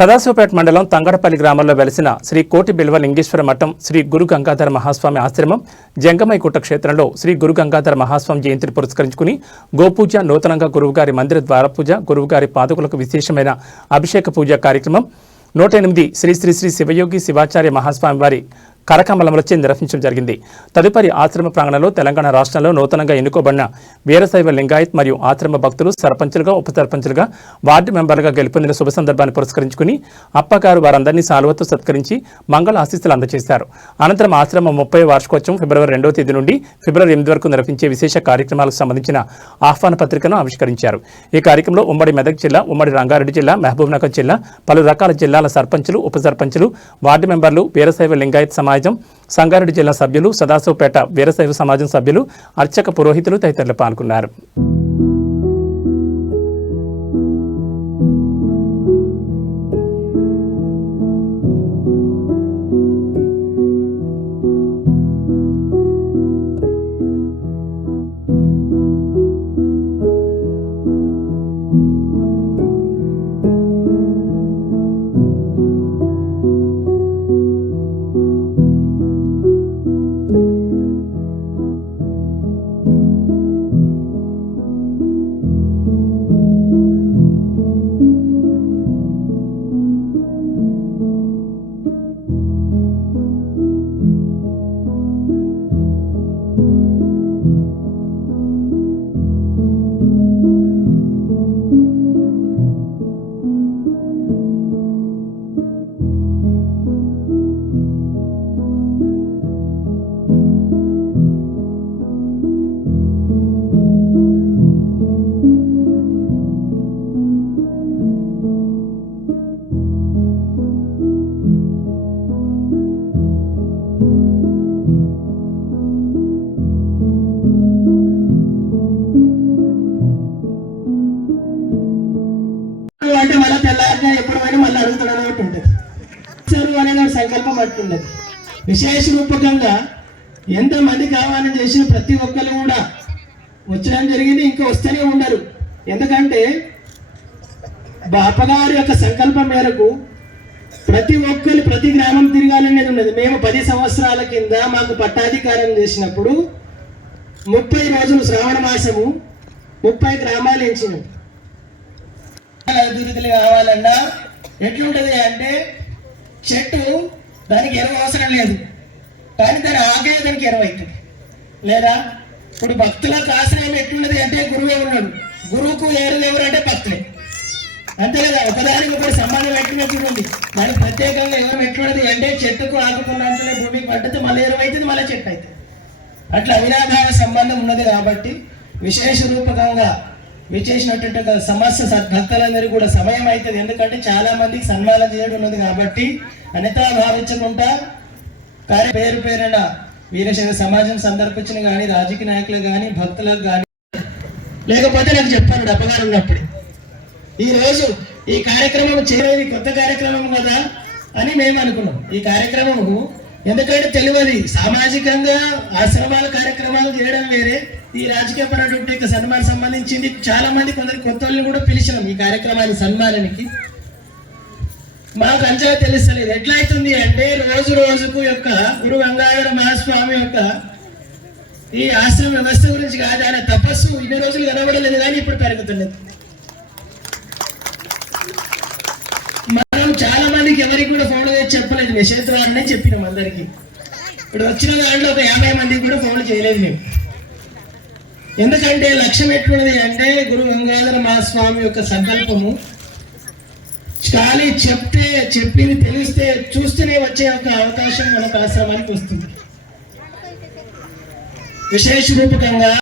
సదాశివపేట మండలం తంగడపల్లి గ్రామంలో వెలిసిన శ్రీ కోటి బిల్వ లింగేశ్వర మఠం శ్రీ గురు గంగాధర మహాస్వామి ఆశ్రమం జంగమైకుట్ట క్షేత్రంలో శ్రీ గురు గంగాధర మహాస్వామి జయంతిని పురస్కరించుకుని గోపూజ, నూతనంగా గురువుగారి మందిర ద్వారపూజ, గురువుగారి పాదుకులకు విశేషమైన అభిషేక పూజ కార్యక్రమం 108 శ్రీ శ్రీ శ్రీ శివయోగి శివాచార్య మహాస్వామి వారి కరకమలములచే నిర్వహించడం జరిగింది. తదుపరి ఆశ్రమ ప్రాంగణంలో తెలంగాణ రాష్ట్రంలో నూతనంగా ఎన్నుకోబడిన వీరశైవ లింగాయత్ మరియు ఆశ్రమ భక్తులు సర్పంచులుగా, ఉప సర్పంచులుగా, వార్డు మెంబర్లుగా గెలుపొందిన శుభ సందర్భాన్ని పురస్కరించుకుని అప్పగారు వారందరినీ సాలువతో సత్కరించి మంగళ ఆశీస్సులు అందజేశారు. అనంతరం ఆశ్రమ 30వ వార్షికోత్సవం ఫిబ్రవరి 2వ తేదీ నుండి ఫిబ్రవరి 8 వరకు నిర్వహించే విశేష కార్యక్రమాలకు సంబంధించిన ఆహ్వాన పత్రికను ఆవిష్కరించారు. ఈ కార్యక్రమంలో ఉమ్మడి మెదక్ జిల్లా, ఉమ్మడి రంగారెడ్డి జిల్లా, మహబూబ్నగర్ జిల్లా, పలు రకాల జిల్లాల సర్పంచులు, ఉప సర్పంచులు, వార్డు మెంబర్లు, వీరశైవ లింగాయత్ సమాజం, సంగారెడ్డి జిల్లా సభ్యులు, సదాశివపేట వీరశైవ సమాజం సభ్యులు, అర్చక పురోహితులు తదితరులు పాల్గొన్నారు. అంటే మళ్ళీ తెల్లారిగా ఎప్పుడైనా మళ్ళీ అడుగుతాడని ఒకటి ఉంటుంది. చెరువు అనేది ఒక సంకల్పం పట్టుకున్నది. విశేష రూపకంగా ఎంతమంది కావాలని చేసిన ప్రతి ఒక్కరు కూడా వచ్చడం జరిగింది. ఇంకా వస్తూనే ఉండరు. ఎందుకంటే బాపగారి యొక్క సంకల్పం మేరకు ప్రతి ఒక్కరు ప్రతి గ్రామం తిరగాలనేది ఉన్నది. మేము 10 సంవత్సరాల కింద మాకు పట్టాధికారం చేసినప్పుడు 30 రోజులు శ్రావణ మాసము 30 గ్రామాలు ఎంచినాం. అభివృద్ధులు కావాలన్నా ఎట్లుంటది అంటే చెట్టు దానికి ఎరువు అవసరం లేదు, కానీ దాని ఆకే దానికి ఎరువు అవుతుంది లేదా. ఇప్పుడు భక్తులకు ఆశ్రయం ఎట్లుంటది అంటే గురువే ఉన్నాడు, గురువుకు ఎరువు ఎవరు అంటే భక్తులే, అంతే కదా. ఒకదానికి ఒకటి సంబంధం ఎట్లున్నట్టు ఉంది. దానికి ప్రత్యేకంగా ఎవరు ఎట్లున్నది అంటే చెట్టుకు ఆకుకున్నంతనే భూమికి పట్టితే మళ్ళీ ఎరువు అవుతుంది, మళ్ళీ చెట్టు అవుతుంది. అట్లా అవినాభావ సంబంధం ఉన్నది. కాబట్టి విశేష రూపకంగా విచ్చేసినటువంటి సమస్య భక్తులందరూ కూడా సమయం అవుతుంది. ఎందుకంటే చాలా మందికి సన్మానం చేయడం ఉన్నది. కాబట్టి అనితా భావించకుండా పేరు పేరున వీరశైవ సమాజం సందర్భించిన కానీ రాజకీయ నాయకులకు కానీ భక్తులకు కానీ లేకపోతే నాకు చెప్పాను అపగారం ఉన్నప్పుడు ఈరోజు ఈ కార్యక్రమం చేయలేదు, కొత్త కార్యక్రమం కదా అని మేము అనుకున్నాం. ఈ కార్యక్రమము ఎందుకంటే తెలియదు, సామాజికంగా ఆశ్రమాల కార్యక్రమాలు చేయడం వేరే, ఈ రాజకీయ పరమైనటువంటి సన్మానం సంబంధించింది. చాలా మంది కొందరు కొత్త వాళ్ళని కూడా పిలిచినాం ఈ కార్యక్రమాన్ని సన్మానానికి. మాకు అంచనా తెలుస్తలేదు ఎట్లా అవుతుంది అంటే రోజు రోజుకు యొక్క గురు గంగాధర మహాస్వామి యొక్క ఈ ఆశ్రమ వ్యవస్థ గురించి కాదు, ఆయన తపస్సు ఇన్ని రోజులు కనబడలేదు కానీ ఇప్పుడు పెరుగుతున్నది. మనం చాలా మందికి ఎవరికి కూడా ఫోన్లు చేసి చెప్పలేదు, మెసేజ్ ద్వారానే చెప్పినాం అందరికి. ఇప్పుడు వచ్చిన దాంట్లో ఒక 50 మందికి కూడా ఫోన్లు చేయలేదు మేము. ఎందుకంటే లక్ష్యం ఎట్లున్నది అంటే గురు గంగాధర మహాస్వామి యొక్క సంకల్పము ఖాళీ చెప్పింది తెలిస్తే చూస్తూనే వచ్చే ఒక అవకాశం మనకు ఆశ్రమానికి వస్తుంది. విశేష రూపకంగా